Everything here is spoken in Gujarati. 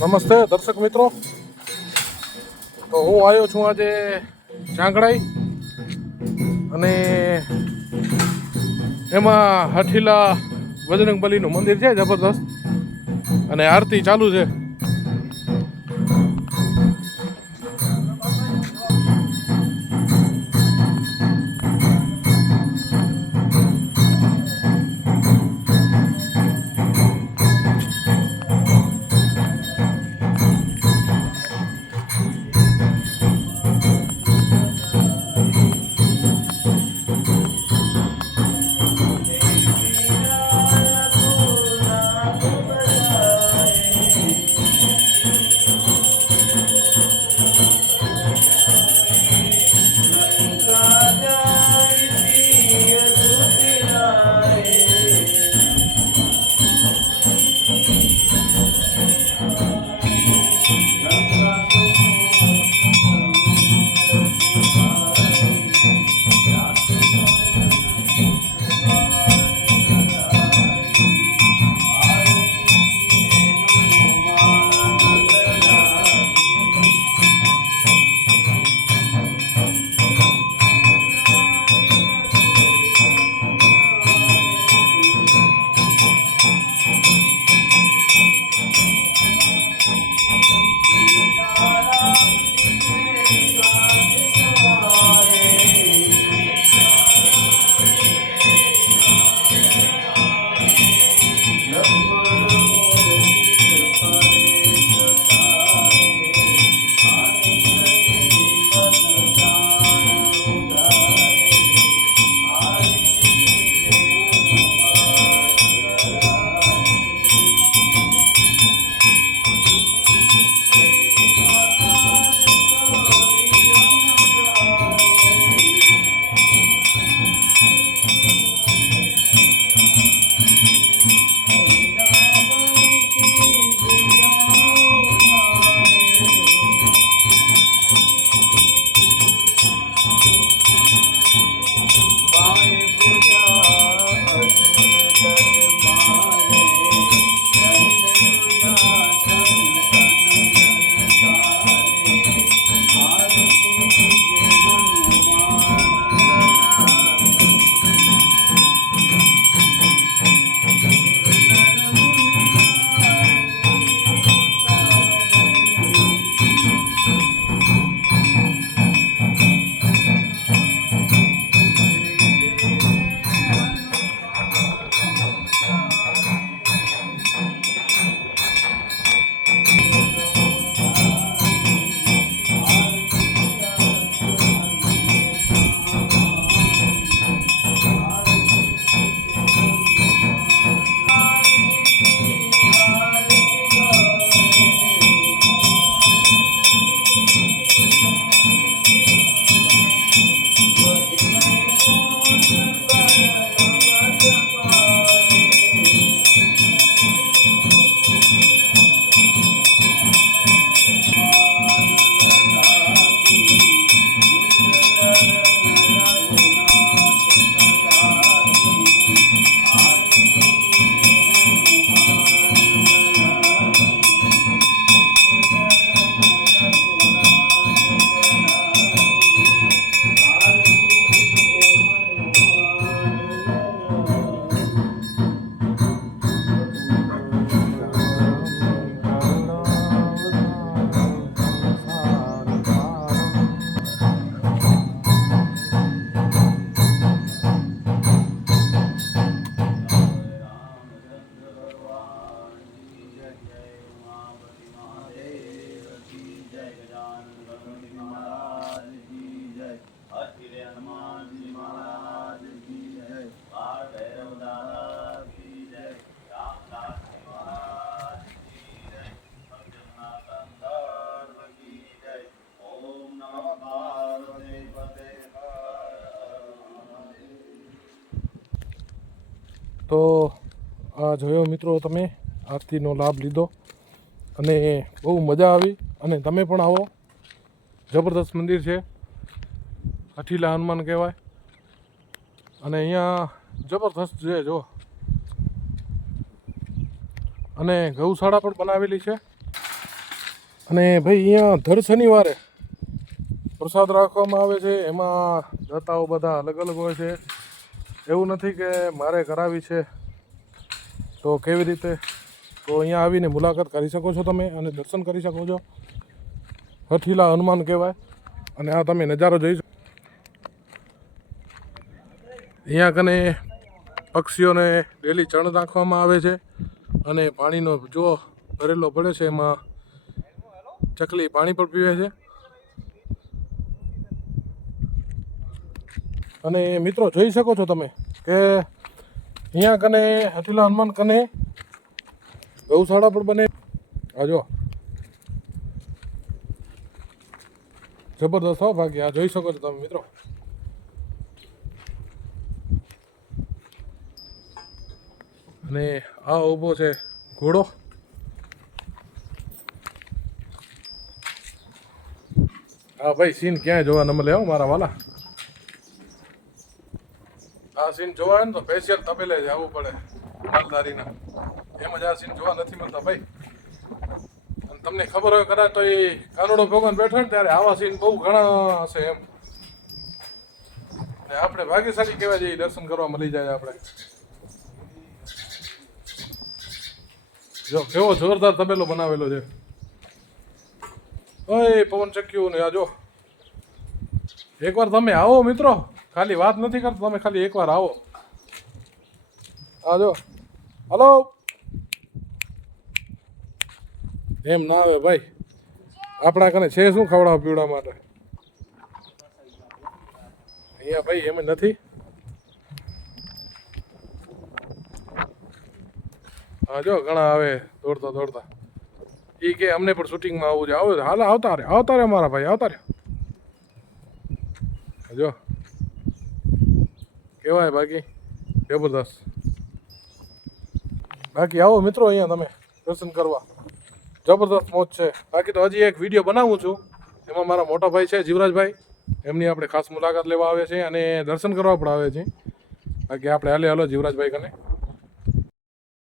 નમસ્તે દર્શક મિત્રો. તો હું આવ્યો છું આજે ચાંગડાઈ અને એમાં હઠીલા બજરંગબલીનું મંદિર છે જબરદસ્ત અને આરતી ચાલુ છે. તો આ જોયો મિત્રો, તમે આરતીનો લાભ લીધો અને બહુ મજા આવી. અને તમે પણ આવો, જબરદસ્ત મંદિર છે, હઠીલા હનુમાન કહેવાય. અને અહીંયા જબરદસ્ત છે જો, અને ગૌશાળા પણ બનાવેલી છે. અને ભાઈ અહીંયા દર શનિવારે પ્રસાદ રાખવામાં આવે છે. એમાં દાતાઓ બધા અલગ અલગ હોય છે. એવું નથી કે મારે કરાવી છે તો કેવી રીતે, તો અહીંયા આવીને મુલાકાત કરી શકો છો તમે અને દર્શન કરી શકો છો. હઠીલા હનુમાન કહેવાય. અને આ તમે નજારો જોઈ શકો. અહીંયા કને પક્ષીઓને ડેલી ચણ નાખવામાં આવે છે અને પાણીનો જો ભરેલો પડે છે એમાં ચકલી પાણી પણ પીવે છે. અને મિત્રો જોઈ શકો છો તમે કે અહીંયા કને હઠીલા હનુમાન કને ગૌશાળા પણ બને. આ જો જબરદસ્ત હો બાકી આ જોઈ શકો છો તમે મિત્રો. અને આ ઊભો છે ઘોડો. હા ભાઈ સીન ક્યાંય જોવા ન મળે હો મારા વાલા. આ સીન જોવા ને તો સ્પેશિયલ તબેલે જ આવવું પડે માલધારીના. એમ જ આ સીન જોવા નથી મળતા ભાઈ. અને તમને ખબર હોય કદાચ તો એ કાનુડો ભગવાન બેઠો ને ત્યારે આવા સીન બહુ ઘણા હશે એમ. ને આપણે ભાગ્યશાળી કહેવાય છે દર્શન કરવા મળી જાય આપણે. જો કેવો જોરદાર તબેલો બનાવેલો છે. ઓય પવન ચક્યું ને આ જો. એકવાર તમે આવો મિત્રો, ખાલી વાત નથી કરતો, તમે ખાલી એકવાર આવો. આ જો હલો એમ ના આવે ભાઈ. આપણા કને છે શું ખવડાવવા પીવડા માટે? અહીંયા ભાઈ એમ નથી. હા જો ઘણા આવે દોડતા દોડતા. એ કે અમને પણ શૂટિંગમાં આવવું છે. આવો હાલ આવતા રે મારા ભાઈ, આવતા રે. જો કેવાય બાકી જબરદસ્ત. બાકી આવો મિત્રો અહીંયા તમે દર્શન કરવા, જબરદસ્ત મોજ છે. બાકી તો હજી એક વિડીયો બનાવું છું, એમાં મારા મોટા ભાઈ છે જીવરાજભાઈ, એમની આપણે ખાસ મુલાકાત લેવા આવે છે અને દર્શન કરવા પણ આવે છે. બાકી આપણે હાલો જીવરાજભાઈ કને.